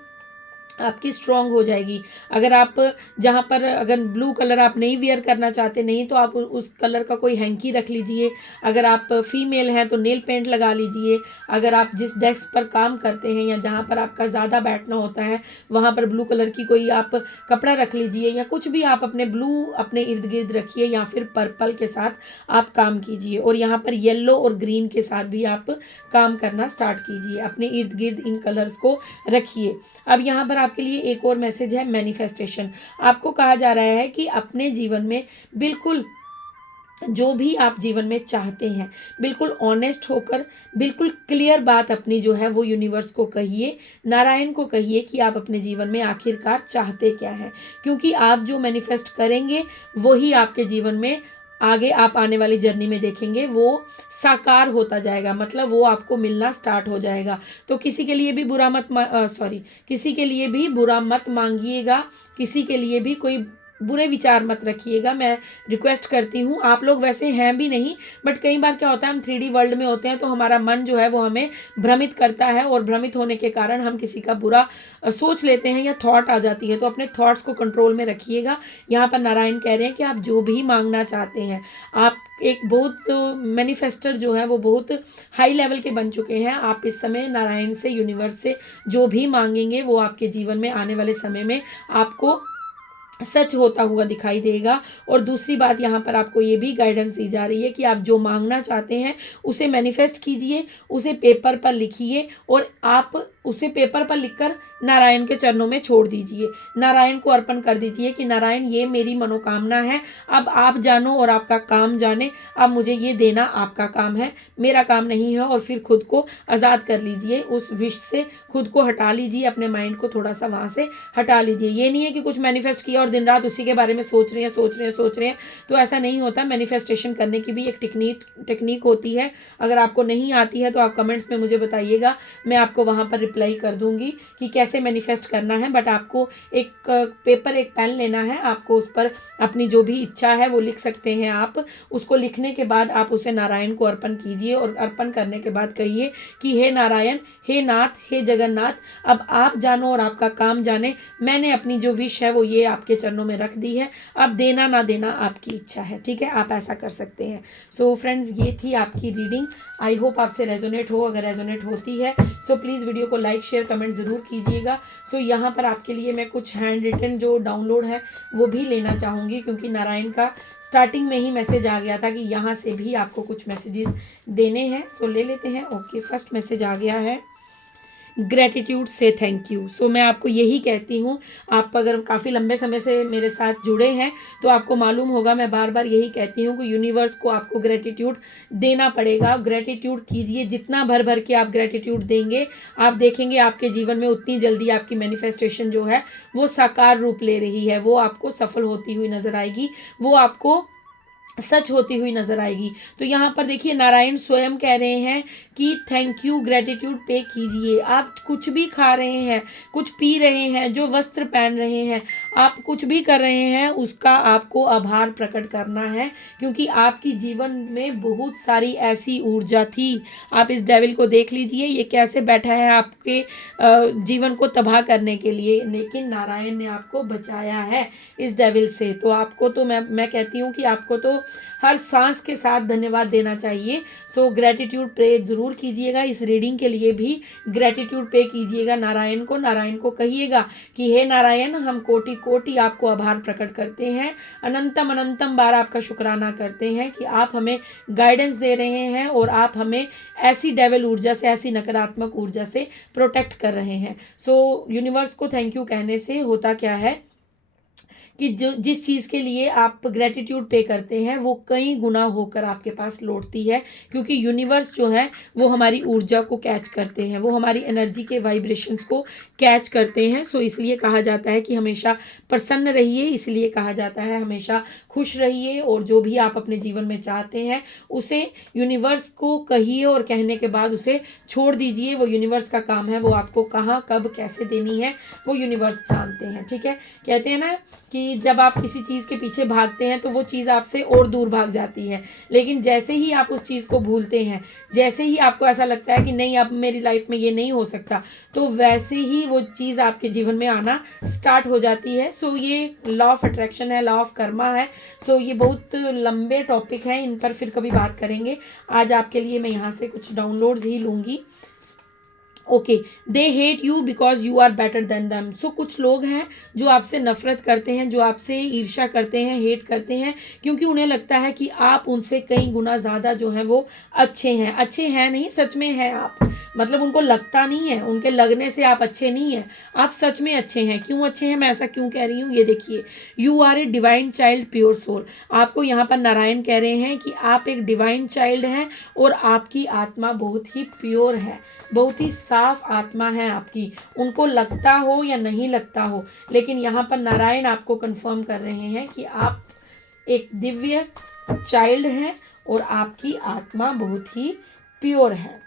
आपकी स्ट्रांग हो जाएगी। अगर आप जहाँ पर, अगर ब्लू कलर आप नहीं वेयर करना चाहते, नहीं तो आप उस कलर का कोई हैंकी रख लीजिए। अगर आप फीमेल हैं तो नेल पेंट लगा लीजिए। अगर आप जिस डेस्क पर काम करते हैं या जहाँ पर आपका ज़्यादा बैठना होता है वहाँ पर ब्लू कलर की कोई आप कपड़ा रख लीजिए, या कुछ भी आप अपने ब्लू अपने इर्द गिर्द रखिए, या फिर पर्पल के साथ आप काम कीजिए। और यहाँ पर येलो और ग्रीन के साथ भी आप काम करना स्टार्ट कीजिए, अपने इर्द गिर्द इन कलर्स को रखिए। अब यहाँ पर आपके लिए एक और मैसेज है, मैनिफेस्टेशन। आपको कहा जा रहा है कि अपने जीवन में बिल्कुल जो भी आप जीवन में चाहते हैं, बिल्कुल ऑनेस्ट होकर, बिल्कुल क्लियर बात अपनी जो है वो यूनिवर्स को कहिए, नारायण को कहिए कि आप अपने जीवन में आखिरकार चाहते क्या है। क्योंकि आप जो मैनिफेस्ट करेंगे वही आपके जीवन में आगे आप आने वाली जर्नी में देखेंगे वो साकार होता जाएगा, मतलब वो आपको मिलना स्टार्ट हो जाएगा। तो किसी के लिए भी किसी के लिए भी बुरा मत मांगिएगा, किसी के लिए भी कोई बुरे विचार मत रखिएगा। मैं रिक्वेस्ट करती हूँ, आप लोग वैसे हैं भी नहीं, बट कई बार क्या होता है हम 3D वर्ल्ड में होते हैं तो हमारा मन जो है वो हमें भ्रमित करता है, और भ्रमित होने के कारण हम किसी का बुरा सोच लेते हैं या थॉट आ जाती है। तो अपने थॉट्स को कंट्रोल में रखिएगा। यहाँ पर नारायण कह रहे हैं कि आप जो भी मांगना चाहते हैं, आप एक बहुत मैनिफेस्टर जो है वो बहुत हाई लेवल के बन चुके हैं। आप इस समय नारायण से, यूनिवर्स से जो भी मांगेंगे वो आपके जीवन में आने वाले समय में आपको सच होता हुआ दिखाई देगा। और दूसरी बात यहाँ पर आपको ये भी गाइडेंस दी जा रही है कि आप जो मांगना चाहते हैं उसे मैनिफेस्ट कीजिए, उसे पेपर पर लिखिए, और आप उसे पेपर पर लिखकर नारायण के चरणों में छोड़ दीजिए, नारायण को अर्पण कर दीजिए कि नारायण ये मेरी मनोकामना है, अब आप जानो और आपका काम जाने, अब मुझे ये देना आपका काम है, मेरा काम नहीं है। और फिर खुद को आज़ाद कर लीजिए, उस विश से खुद को हटा लीजिए, अपने माइंड को थोड़ा सा वहाँ से हटा लीजिए। ये नहीं है कि कुछ मैनिफेस्ट किया और दिन रात उसी के बारे में सोच रहे हैं, तो ऐसा नहीं होता। मैनिफेस्टेशन करने की भी एक टेक्निक होती है। अगर आपको नहीं आती है तो आप कमेंट्स में मुझे बताइएगा, मैं आपको वहाँ पर रिप्लाई कर दूंगी कि कैसे मैनिफेस्ट करना है। बट आपको एक पेपर, एक पेन लेना है, आपको उस पर अपनी जो भी इच्छा है वो लिख सकते हैं आप। उसको लिखने के बाद आप उसे नारायण को अर्पण कीजिए और अर्पण करने के बाद कहिए कि हे नारायण, हे नाथ, हे जगन्नाथ, अब आप जानो और आपका काम जाने, मैंने अपनी जो विश है वो ये आपके चरणों में रख दी है, अब देना ना देना आपकी इच्छा है। ठीक है, आप ऐसा कर सकते हैं। सो फ्रेंड्स, ये थी आपकी रीडिंग। आई होप आपसे रेजोनेट हो। अगर रेजोनेट होती है सो प्लीज़ वीडियो को लाइक शेयर कमेंट ज़रूर कीजिएगा। सो यहाँ पर आपके लिए मैं कुछ हैंड रिटन जो डाउनलोड है वो भी लेना चाहूँगी, क्योंकि नारायण का स्टार्टिंग में ही मैसेज आ गया था कि यहाँ से भी आपको कुछ मैसेजेस देने हैं। सो ले लेते हैं। ओके, फर्स्ट मैसेज आ गया है, ग्रेटिट्यूड से थैंक यू। सो मैं आपको यही कहती हूँ, आप अगर काफ़ी लंबे समय से मेरे साथ जुड़े हैं तो आपको मालूम होगा, मैं बार बार यही कहती हूँ कि यूनिवर्स को आपको ग्रेटिट्यूड देना पड़ेगा। ग्रेटिट्यूड कीजिए, जितना भर भर के आप ग्रेटिट्यूड देंगे, आप देखेंगे आपके जीवन में उतनी जल्दी आपकी मैनिफेस्टेशन जो है वो साकार रूप ले रही है, वो आपको सफल होती हुई नजर आएगी, वो आपको सच होती हुई नजर आएगी। तो यहाँ पर देखिए, नारायण स्वयं कह रहे हैं कि थैंक यू, ग्रेटिट्यूड पे कीजिए। आप कुछ भी खा रहे हैं, कुछ पी रहे हैं, जो वस्त्र पहन रहे हैं, आप कुछ भी कर रहे हैं, उसका आपको आभार प्रकट करना है, क्योंकि आपकी जीवन में बहुत सारी ऐसी ऊर्जा थी। आप इस डेविल को देख लीजिए, ये कैसे बैठा है आपके जीवन को तबाह करने के लिए, लेकिन नारायण ने आपको बचाया है इस डेविल से। तो आपको तो मैं कहती हूँ कि आपको तो हर सांस के साथ धन्यवाद देना चाहिए। सो ग्रेटिट्यूड पे जरूर कीजिएगा। इस रीडिंग के लिए भी ग्रेटिट्यूड पे कीजिएगा नारायण को। नारायण को कहिएगा कि हे नारायण, हम कोटि कोटि आपको आभार प्रकट करते हैं, अनंतम अनंतम बार आपका शुक्राना करते हैं कि आप हमें गाइडेंस दे रहे हैं और आप हमें ऐसी डेविल ऊर्जा से, ऐसी नकारात्मक ऊर्जा से प्रोटेक्ट कर रहे हैं। सो यूनिवर्स को थैंक यू कहने से होता क्या है कि जो जिस चीज़ के लिए आप ग्रेटिट्यूड पे करते हैं वो कई गुना होकर आपके पास लौटती है, क्योंकि यूनिवर्स जो है वो हमारी ऊर्जा को कैच करते हैं, वो हमारी एनर्जी के वाइब्रेशंस को कैच करते हैं। सो इसलिए कहा जाता है कि हमेशा प्रसन्न रहिए, इसलिए कहा जाता है हमेशा खुश रहिए, और जो भी आप अपने जीवन में चाहते हैं उसे यूनिवर्स को कहिए और कहने के बाद उसे छोड़ दीजिए। वो यूनिवर्स का काम है, वो आपको कहाँ कब कैसे देनी है वो यूनिवर्स जानते हैं। ठीक है, कहते हैं ना कि जब आप किसी चीज़ के पीछे भागते हैं तो वो चीज़ आपसे और दूर भाग जाती है, लेकिन जैसे ही आप उस चीज़ को भूलते हैं, जैसे ही आपको ऐसा लगता है कि नहीं अब मेरी लाइफ में ये नहीं हो सकता, तो वैसे ही वो चीज़ आपके जीवन में आना स्टार्ट हो जाती है। सो ये लॉ ऑफ अट्रैक्शन है, लॉ ऑफ कर्मा है। सो ये बहुत लंबे टॉपिक हैं, इन पर फिर कभी बात करेंगे। आज आपके लिए मैं यहाँ से कुछ डाउनलोड्स ही लूँगी। Okay, they hate you because you are better than them. So कुछ लोग हैं जो आपसे नफरत करते हैं, जो आपसे ईर्ष्या करते हैं, हेट करते हैं, क्योंकि उन्हें लगता है कि आप उनसे कई गुना ज़्यादा जो है वो अच्छे हैं। अच्छे हैं नहीं, सच में हैं आप, मतलब उनको लगता नहीं है, उनके लगने से आप अच्छे नहीं हैं, आप सच में अच्छे हैं। क्यों अच्छे हैं, मैं ऐसा क्यों कह रही हूँ, ये देखिए, you are a divine child pure soul. आपको यहाँ पर नारायण कह रहे हैं कि आप एक डिवाइन चाइल्ड हैं और आपकी आत्मा बहुत ही प्योर है, बहुत ही साफ आत्मा है आपकी। उनको लगता हो या नहीं लगता हो, लेकिन यहाँ पर नारायण आपको कंफर्म कर रहे हैं कि आप एक दिव्य चाइल्ड हैं और आपकी आत्मा बहुत ही प्योर है।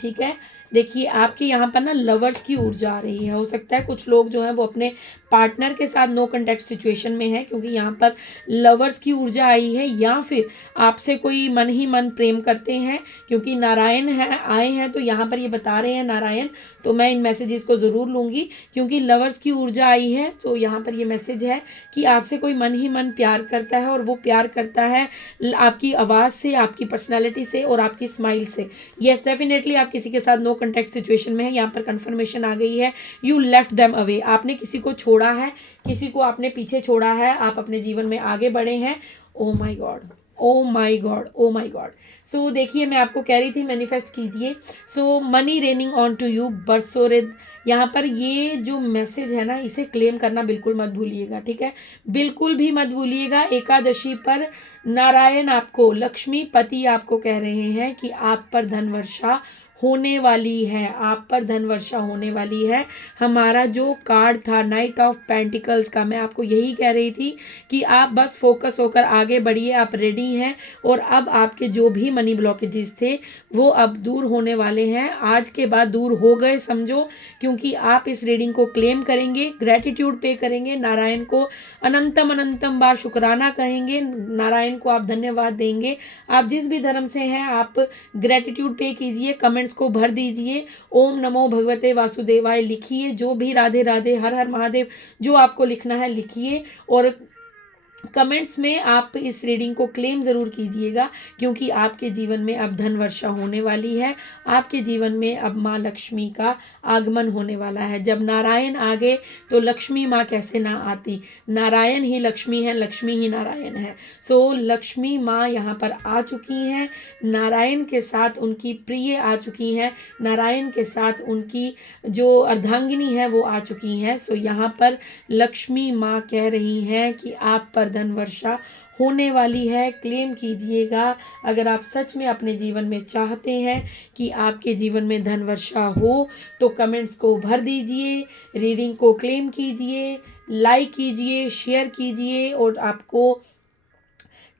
ठीक है, देखिए आपके यहाँ पर ना लवर्स की ऊर्जा आ रही है। हो सकता है कुछ लोग जो हैं वो अपने पार्टनर के साथ नो कॉन्टैक्ट सिचुएशन में है, क्योंकि यहाँ पर लवर्स की ऊर्जा आई है, या फिर आपसे कोई मन ही मन प्रेम करते हैं, क्योंकि नारायण है आए हैं तो यहाँ पर ये बता रहे हैं नारायण। तो मैं इन मैसेजेस को ज़रूर लूँगी, क्योंकि लवर्स की ऊर्जा आई है। तो यहाँ पर ये मैसेज है कि आपसे कोई मन ही मन प्यार करता है, और वो प्यार करता है आपकी आवाज़ से, आपकी पर्सनैलिटी से और आपकी स्माइल से। येस, डेफिनेटली आप किसी के साथ नो कॉन्टैक्ट सिचुएशन में है। यहाँ पर कन्फर्मेशन आ गई है, यू लेफ्ट देम अवे। आपने किसी को छोड़ा है, किसी को आपने पीछे छोड़ा है, आप अपने जीवन में आगे बढ़े हैं। Oh my God, oh my God, oh my God. So देखिए, मैं आपको कह रही थी मैनिफेस्ट कीजिए। So money raining on to you बरसोरिद। यहाँ पर ये जो मैसेज है ना, इसे क्लेम करना बिल्कुल मत भूलिएगा, ठीक है। बिल्कुल भी मत भूलिएगा। एकादशी पर नारायण आपको, लक्ष्मी पति आपको कह रहे हैं कि आप पर धन वर्षा होने वाली है, आप पर धन वर्षा होने वाली है। हमारा जो कार्ड था नाइट ऑफ पेंटिकल्स का, मैं आपको यही कह रही थी कि आप बस फोकस होकर आगे बढ़िए, आप रेडी हैं। और अब आपके जो भी मनी ब्लॉकेजेस थे वो अब दूर होने वाले हैं, आज के बाद दूर हो गए समझो, क्योंकि आप इस रीडिंग को क्लेम करेंगे, ग्रेटिट्यूड पे करेंगे, नारायण को अनंतम अनंतम बार शुक्राना कहेंगे, नारायण को आप धन्यवाद देंगे। आप जिस भी धर्म से हैं आप ग्रेटिट्यूड पे कीजिए, कमेंट्स को भर दीजिए, ओम नमो भगवते वासुदेवाय लिखिए, जो भी राधे राधे हर हर महादेव जो आपको लिखना है लिखिए। और कमेंट्स में आप इस रीडिंग को क्लेम ज़रूर कीजिएगा, क्योंकि आपके जीवन में अब धन वर्षा होने वाली है, आपके जीवन में अब माँ लक्ष्मी का आगमन होने वाला है। जब नारायण आ गए तो लक्ष्मी माँ कैसे ना आती, नारायण ही लक्ष्मी है, लक्ष्मी ही नारायण है। सो लक्ष्मी माँ यहाँ पर आ चुकी हैं, नारायण के साथ उनकी प्रिय आ चुकी हैं, नारायण के साथ उनकी जो अर्धांगिनी है वो आ चुकी हैं। सो यहाँ पर लक्ष्मी माँ कह रही हैं कि आप पर धन वर्षा होने वाली है, क्लेम कीजिएगा। अगर आप सच में अपने जीवन में चाहते हैं कि आपके जीवन में धन वर्षा हो तो कमेंट्स को भर दीजिए, रीडिंग को क्लेम कीजिए, लाइक कीजिए, शेयर कीजिए, और आपको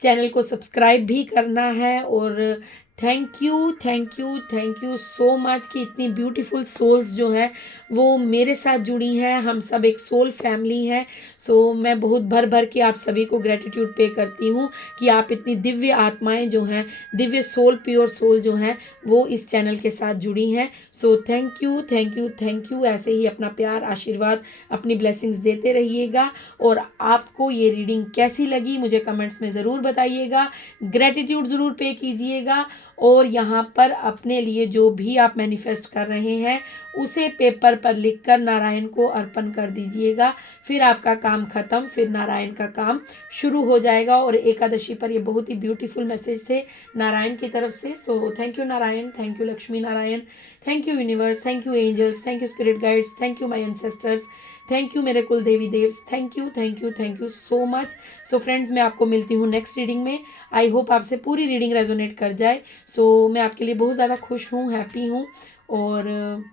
चैनल को सब्सक्राइब भी करना है। और thank you thank you thank you so much कि इतनी ब्यूटीफुल सोल्स जो हैं वो मेरे साथ जुड़ी हैं, हम सब एक सोल फैमिली हैं। सो मैं बहुत भर भर के आप सभी को ग्रेटिट्यूड पे करती हूँ कि आप इतनी दिव्य आत्माएं जो हैं, दिव्य सोल, प्योर सोल जो हैं वो इस चैनल के साथ जुड़ी हैं। सो thank you thank you thank you. ऐसे ही अपना प्यार, आशीर्वाद, अपनी ब्लेसिंग्स देते रहिएगा। और आपको ये रीडिंग कैसी लगी मुझे कमेंट्स में ज़रूर बताइएगा, ग्रेटिट्यूड ज़रूर पे कीजिएगा। और यहाँ पर अपने लिए जो भी आप मैनिफेस्ट कर रहे हैं उसे पेपर पर लिखकर नारायण को अर्पण कर दीजिएगा, फिर आपका काम खत्म, फिर नारायण का काम शुरू हो जाएगा। और एकादशी पर ये बहुत ही ब्यूटीफुल मैसेज थे नारायण की तरफ से। So thank you Narayan, thank you Lakshmi Narayan, thank you universe, thank you angels, thank you spirit guides, thank you my ancestors, thank you मेरे कुल देवी देव्स, thank you thank you thank you so much. So friends, मैं आपको मिलती हूँ next reading में। I hope आपसे पूरी रीडिंग रेजोनेट कर जाए। सो मैं आपके लिए बहुत ज़्यादा खुश हूँ, हैप्पी हूँ। और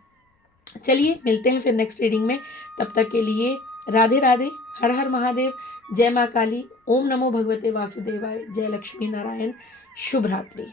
चलिए मिलते हैं फिर नेक्स्ट रीडिंग में। तब तक के लिए राधे राधे, हर हर महादेव, जय माँ काली, ओम नमो भगवते वासुदेवाय, जय लक्ष्मी नारायण, शुभ रात्रि।